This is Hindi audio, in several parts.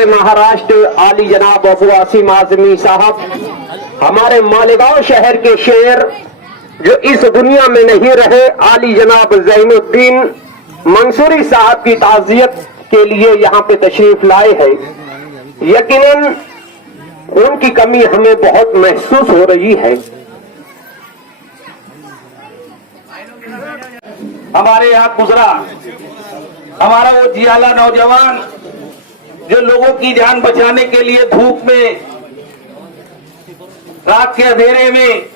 छोटे महाराष्ट्र आली जनाब अबू आसिम आजमी साहब, हमारे मालेगांव शहर के शेर जो इस दुनिया में नहीं रहे, आली जनाब ज़ैनुद्दीन मंसूरी साहब की ताज़ियत के लिए यहाँ पे तशरीफ लाए हैं। यकीनन उनकी कमी हमें बहुत महसूस हो रही है। हमारे यहाँ गुजरा हमारा वो जियाला नौजवान जो लोगों की जान बचाने के लिए धूप में, रात के अंधेरे में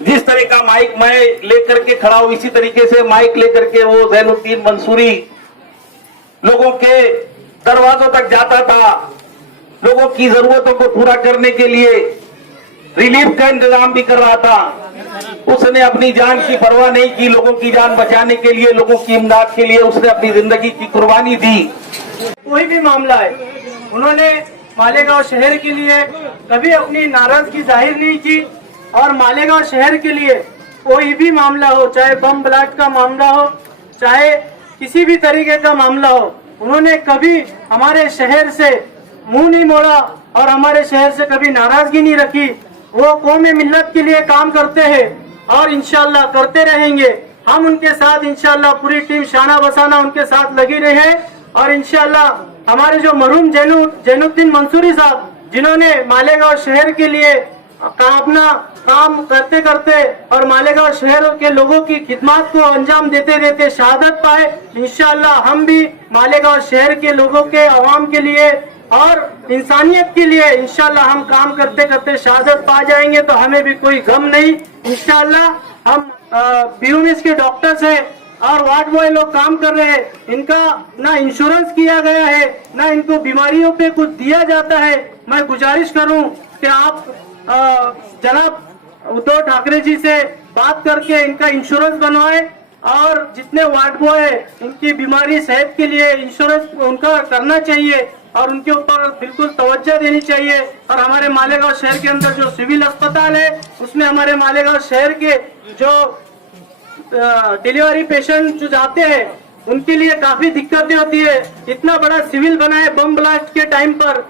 जिस तरह का माइक मैं लेकर के खड़ा हूं, इसी तरीके से माइक लेकर के वो ज़ैनुद्दीन मंसूरी लोगों के दरवाजों तक जाता था। लोगों की जरूरतों को पूरा करने के लिए रिलीफ का इंतजाम भी कर रहा था। उसने अपनी जान की परवाह नहीं की, लोगों की जान बचाने के लिए, लोगों की इमदाद के लिए उसने अपनी जिंदगी की कुर्बानी दी। कोई भी मामला है, उन्होंने मालेगांव शहर के लिए कभी अपनी नाराजगी जाहिर नहीं की और मालेगांव शहर के लिए कोई भी मामला हो, चाहे बम ब्लास्ट का मामला हो, चाहे किसी भी तरीके का मामला हो, उन्होंने कभी हमारे शहर से मुंह नहीं मोड़ा और हमारे शहर से कभी नाराजगी नहीं रखी। वो कौमे मिल्लत के लिए काम करते हैं और इंशाल्लाह करते रहेंगे। हम उनके साथ इंशाल्लाह पूरी टीम शाना बसाना उनके साथ लगी रहे और इंशाल्लाह हमारे जो मरहूम ज़ैनुद्दीन मंसूरी साहब, जिन्होंने मालेगांव शहर के लिए अपना काम करते करते और मालेगांव शहर के लोगों की खिदमत को अंजाम देते देते शहादत पाए, इंशाल्लाह हम भी मालेगांव शहर के लोगों के आवाम के लिए और इंसानियत के लिए इंशाल्लाह हम काम करते करते शहादत पा जाएंगे। तो हमें भी कोई गम नहीं। इंशाल्लाह हम बीयूमिस के डॉक्टर्स हैं और वार्ड बॉय लोग काम कर रहे हैं। इनका ना इंश्योरेंस किया गया है, ना इनको बीमारियों पे कुछ दिया जाता है। मैं गुजारिश करूं कि आप जनाब उद्धव ठाकरे जी से बात करके इनका इंश्योरेंस बनवाएं और जितने वार्ड बॉय है इनकी बीमारी सेहत के लिए इंश्योरेंस उनका करना चाहिए और उनके ऊपर बिल्कुल तवज्जो देनी चाहिए। और हमारे मालेगांव शहर के अंदर जो सिविल अस्पताल है, उसमें हमारे मालेगांव शहर के जो डिलीवरी पेशेंट जो जाते हैं उनके लिए काफी दिक्कतें होती है। इतना बड़ा सिविल बना है बम ब्लास्ट के टाइम पर,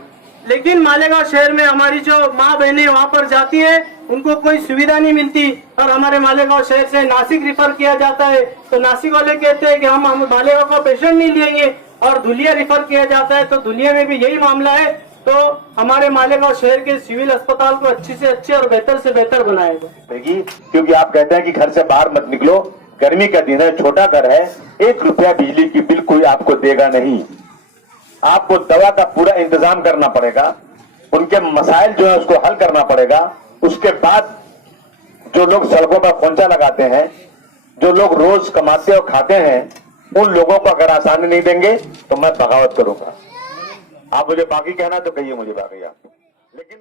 लेकिन मालेगांव शहर में हमारी जो माँ बहनें वहाँ पर जाती है उनको कोई सुविधा नहीं मिलती और हमारे मालेगांव शहर से नासिक रिफर किया जाता है। तो नासिक वाले कहते हैं कि हम मालेगांव का पेशेंट नहीं लेंगे और धुलिया रिफर किया जाता है। तो धुलिया में भी यही मामला है। तो हमारे मालेगांव शहर के सिविल अस्पताल को अच्छी से अच्छे और बेहतर से बेहतर बनाएगा। क्योंकि आप कहते हैं कि घर से बाहर मत निकलो, गर्मी का दिन है, छोटा घर है, 1 रुपया बिजली की बिल कोई आपको देगा नहीं। आपको दवा का पूरा इंतजाम करना पड़ेगा, उनके मसाइल जो है उसको हल करना पड़ेगा। उसके बाद जो लोग सड़कों पर खोंचा लगाते हैं, जो लोग रोज कमाते और खाते हैं, उन लोगों को अगर आसानी नहीं देंगे तो मैं बगावत करूंगा। आप मुझे बाकी कहना तो कहिए मुझे बाकी आप, लेकिन